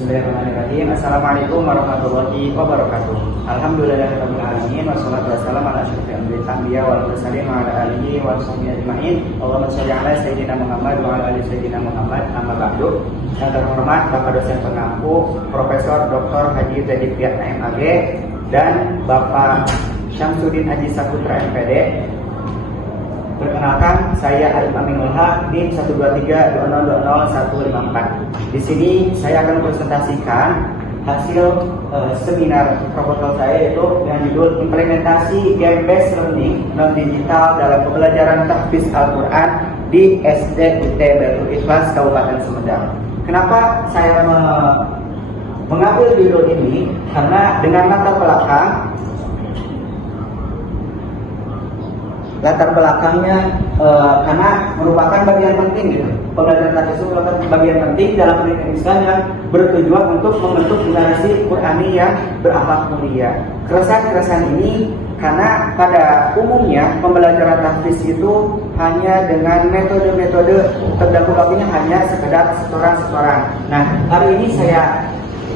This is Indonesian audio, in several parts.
Bismillahirrahmanirrahim. Assalamualaikum warahmatullahi wabarakatuh. Alhamdulillahirabbil alamin wassalatu wassalamu ala asyrofil anbiya wal mursalin wa ala alihi wa sahbihi ajmain. Allahumma shalli ala sayyidina Muhammad wa ala ali sayyidina Muhammad. Amma ba'du. Yang terhormat Bapak dosen pengampu Profesor Dr. Haji Teddy Fiat MAG dan Bapak Syamsuddin Haji Saputra MPD. Perkenalkan, saya Arif Aminul Haq, NIM 12320200154. Di sini saya akan presentasikan hasil seminar proposal saya, yaitu dengan judul Implementasi Game Based Learning Non Digital dalam Pembelajaran Tahfiz Al-Quran di SD UT Baitul Ikhlas Kabupaten Sumedang. Kenapa saya mengambil judul ini? Karena dengan latar belakangnya karena merupakan bagian penting gitu. Pembelajaran tahfiz itu merupakan bagian penting dalam pendidikan Islam yang bertujuan untuk membentuk generasi Qur'ani yang berakhlak mulia. Keresahan ini karena pada umumnya pembelajaran tahfiz itu hanya dengan metode-metode terdahulu hanya sekedar setoran-setoran. Nah, hari ini saya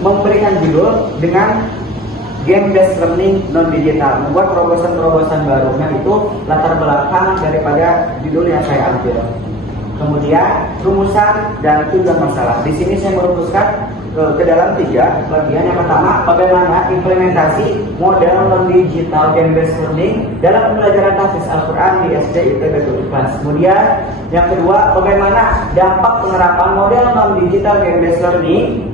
memberikan judul dengan Game Based Learning Non Digital, membuat terobosan-terobosan baru. Nah, itu latar belakang daripada judul yang saya ambil. Kemudian rumusan dan tujuan masalah. Di sini saya merumuskan ke dalam 3 bagian. Yang pertama, bagaimana implementasi model non digital game based learning dalam pembelajaran tahfiz Al-Quran di SD UT Baitul Ikhlas. Kemudian yang kedua, bagaimana dampak penerapan model non digital game based learning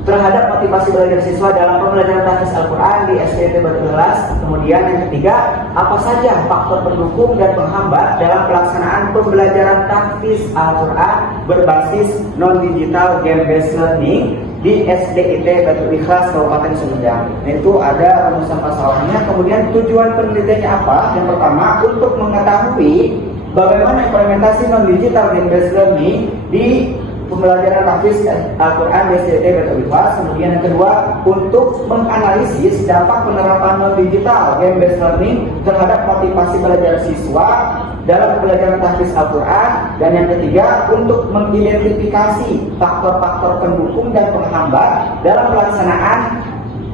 terhadap motivasi belajar siswa dalam pembelajaran tahfiz Al-Quran di SD Baitul Ikhlas. Kemudian yang ketiga, apa saja faktor pendukung dan penghambat dalam pelaksanaan pembelajaran tahfiz Al-Quran berbasis non-digital game-based learning di SDIT Baitul Ikhlas Kabupaten Sumedang. Itu ada rumusan masalahnya. Kemudian tujuan penelitiannya apa? Yang pertama, untuk mengetahui bagaimana implementasi non-digital game-based learning di pembelajaran tahfiz Al-Quran di SDIT Baitul Ikhlas. Kemudian yang kedua, untuk menganalisis dampak penerapan non-digital game-based learning terhadap motivasi belajar siswa dalam pembelajaran tahfiz Al-Quran. Dan yang ketiga, untuk mengidentifikasi faktor-faktor pendukung dan penghambat dalam pelaksanaan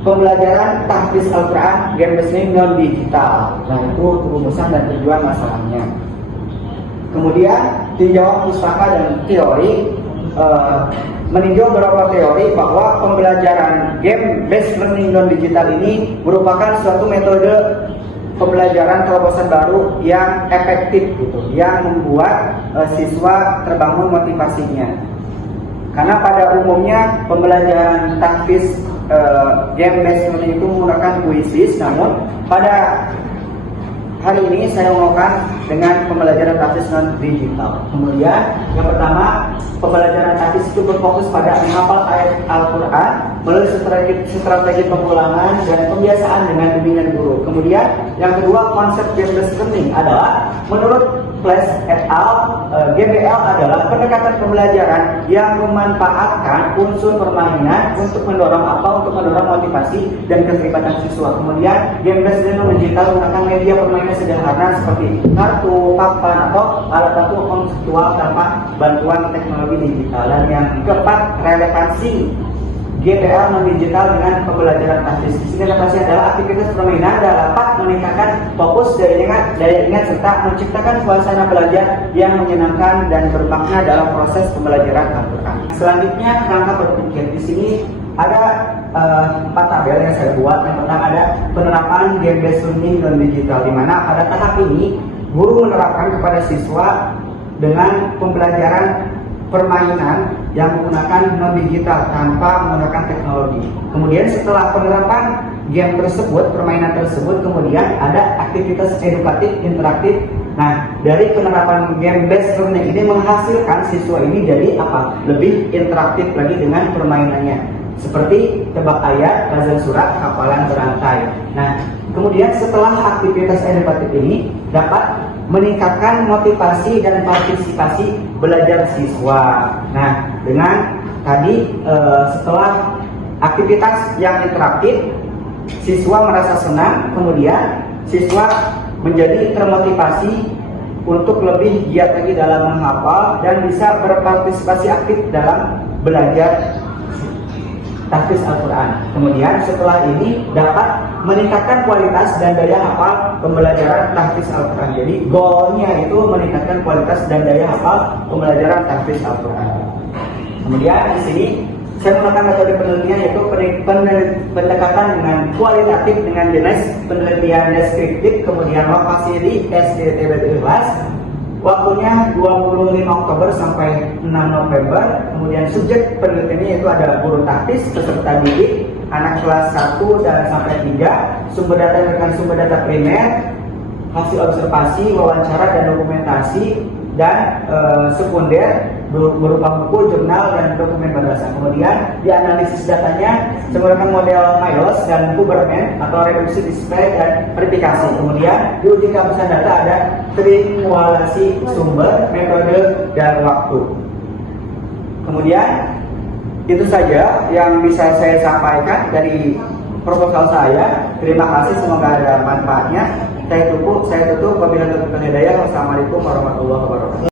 pembelajaran tahfiz Al-Quran game-based learning non-digital. Nah, itu rumusan dan tujuan masalahnya. Kemudian tinjauan pustaka dan teori. Meninjau beberapa teori bahwa pembelajaran game based learning non digital ini merupakan suatu metode pembelajaran terobosan baru yang efektif gitu, yang membuat siswa terbangun motivasinya. Karena pada umumnya pembelajaran tahfiz game based learning itu menggunakan kuisis, namun pada hari ini saya melakukan dengan pembelajaran tahfiz non digital. Kemudian yang pertama, pembelajaran tahfiz itu berfokus pada menghafal ayat Al-Quran melalui strategi pengulangan dan pembiasaan dengan bimbingan guru. Kemudian yang kedua, konsep game-based learning adalah menurut Flash et al. GBL adalah pendekatan pembelajaran yang memanfaatkan unsur permainan untuk mendorong motivasi dan keterlibatan siswa. Kemudian game-based learning digital menggunakan media permainan sederhana seperti kartu, papan, atau alat bantu konseptual tanpa bantuan teknologi digital. Dan yang keempat, relevansi GBL non-digital dengan pembelajaran tahfiz. Di sini relevansi adalah aktivitas permainan dapat meningkatkan fokus, daya ingat serta menciptakan suasana belajar yang menyenangkan dan bermakna dalam proses pembelajaran Al-Quran. Selanjutnya, kerangka berpikir. Di sini ada 4 tabel yang saya buat. Yang pertama ada penerapan game-based learning non-digital, di mana pada tahap ini guru menerapkan kepada siswa dengan pembelajaran permainan yang menggunakan non-digital tanpa menggunakan teknologi. Kemudian setelah penerapan game tersebut, permainan tersebut, kemudian ada aktivitas edukatif interaktif. Nah, dari penerapan game-based learning ini menghasilkan siswa ini jadi apa? Lebih interaktif lagi dengan permainannya. Seperti tebak ayat, puzzle surat, hafalan berantai. Nah, kemudian setelah aktivitas edukatif ini dapat meningkatkan motivasi dan partisipasi belajar siswa. Nah, dengan tadi setelah aktivitas yang interaktif, siswa merasa senang, kemudian siswa menjadi termotivasi untuk lebih giat lagi dalam menghafal dan bisa berpartisipasi aktif dalam belajar tahfiz Al-Quran. Kemudian setelah ini dapat meningkatkan kualitas dan daya hafal pembelajaran tahfiz Al-Quran. Jadi goalnya itu meningkatkan kualitas dan daya hafal pembelajaran tahfiz Al-Quran. Kemudian di sini saya menggunakan metode penelitian yaitu pendekatan dengan kualitatif dengan jenis penelitian deskriptif, kemudian lokasi di SDT Baitul Ikhlas. Waktunya 25 Oktober sampai 6 November. Kemudian subjek penelitiannya itu ada guru taktis, peserta didik, anak kelas 1 dan sampai 3, sumber data dengan sumber data primer, hasil observasi, wawancara dan dokumentasi, dan sekunder berupa buku, jurnal, dan dokumen madrasah. Kemudian dianalisis datanya menggunakan model Milos dan Kubernetes atau reduksi display dan verifikasi. Kemudian diuji kehabisan data ada triangulasi sumber, metode, dan waktu. Kemudian itu saja yang bisa saya sampaikan dari proposal saya. Terima kasih, semoga ada manfaatnya. Saya tutup.